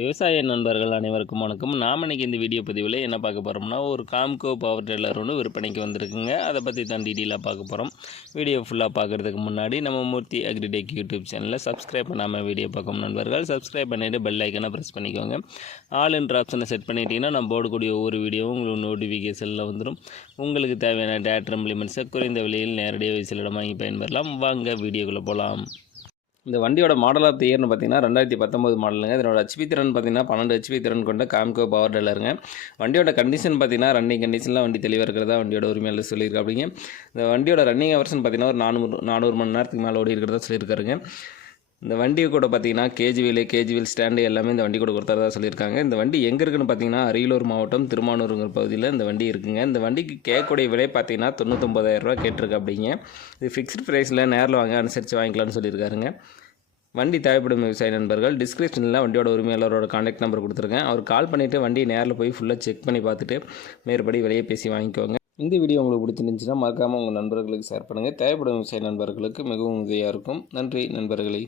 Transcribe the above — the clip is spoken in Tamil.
விவசாய நண்பர்கள் அனைவருக்கும் வணக்கம். நாம் இன்றைக்கி இந்த வீடியோ பதிவில் என்ன பார்க்க போகிறோம்னா, ஒரு காம்கோ பவர் டில்லர் ஒன்று விற்பனைக்கு வந்திருக்குங்க. அதை பற்றி தான் டீட்டெயிலாக பார்க்க போகிறோம். வீடியோ ஃபுல்லாக பார்க்குறதுக்கு முன்னாடி நம்ம மூர்த்தி அக்ரிடெக் யூடியூப் சேனலில் சப்ஸ்கிரைப் பண்ணாமல் வீடியோ பார்க்கும் நண்பர்கள் சப்ஸ்கிரைப் பண்ணிவிட்டு பெல் ஐக்கனை ப்ரெஸ் பண்ணிக்கோங்க. ஆல் என்ற ஆப்ஷனை செட் பண்ணிட்டீங்கன்னா நம்ம போடக்கூடிய ஒவ்வொரு வீடியோவும் உங்களுக்கு நோட்டிஃபிகேஷனில் வந்துடும். உங்களுக்கு தேவையான டேட்டா இம்ப்ளிமெண்ட்ஸை குறைந்த விலையில் நேரடியாக விசிலிடம் வாங்கி பயன்பெறலாம். வாங்க வீடியோக்குள்ளே போகலாம். இந்த வண்டியோட மாடல் ஆஃப் தி இயர்னு பார்த்தீங்கன்னா 2019 மாடலுங்க. இதனோட ஹெச்பி திறன் பார்த்தீங்கன்னா 12 ஹெச்பி திறன் கொண்ட காம்கோ பவர் டில்லருங்க. வண்டியோட கண்டிஷன் பார்த்தீங்கன்னா ரன்னிங் கண்டிஷனில் வண்டி தெளிவாக இருக்கிறதா வண்டியோட உரிமையாளர் சொல்லியிருக்காங்க. இந்த வண்டியோட ரன்னிங் ஹவர்ஸ்னு பார்த்தீங்கன்னா ஒரு 400 மணி நேரத்துக்கு மேலே ஓடி இருக்கிறதா சொல்லியிருக்காருங்க. இந்த வண்டி கூட பார்த்தீங்கன்னா கேஜிவில் ஸ்டாண்டு எல்லாமே இந்த வண்டி கூட கொடுத்துறதா சொல்லியிருக்காங்க. இந்த வண்டி எங்கே இருக்குன்னு பார்த்தீங்கன்னா அரியலூர் மாவட்டம் திருமானூருங்கிற பகுதியில் இந்த வண்டி இருக்குங்க. இந்த வண்டிக்கு கேட்கக்கூடிய விலை பார்த்தீங்கன்னா 99,000 ரூபா கேட்டிருக்கு அப்படிங்க. இது ஃபிக்ஸ்டு ப்ரைஸில் நேரில் வாங்க அனுசரித்து வாங்கிக்கலாம்னு சொல்லியிருக்காருங்க. வண்டி தேவைப்படும் விவசாய நண்பர்கள் டிஸ்கிரிப்ஷனில் வண்டியோட உரிமையாளரோட கான்டாக்ட் நம்பர் கொடுத்துருக்கேன். அவர் கால் பண்ணிவிட்டு வண்டியை நேரில் போய் ஃபுல்லாக செக் பண்ணி பார்த்துட்டு மேற்படி விலையை பேசி வாங்கிக்கோங்க. இந்த வீடியோ உங்களுக்கு பிடிச்சிருந்துச்சுன்னா மறக்காமல் உங்கள் நண்பர்களுக்கு ஷேர் பண்ணுங்கள். தேவைப்படும் விவசாய நண்பர்களுக்கு மிகவும் உதவியாக இருக்கும். நன்றி நண்பர்களே.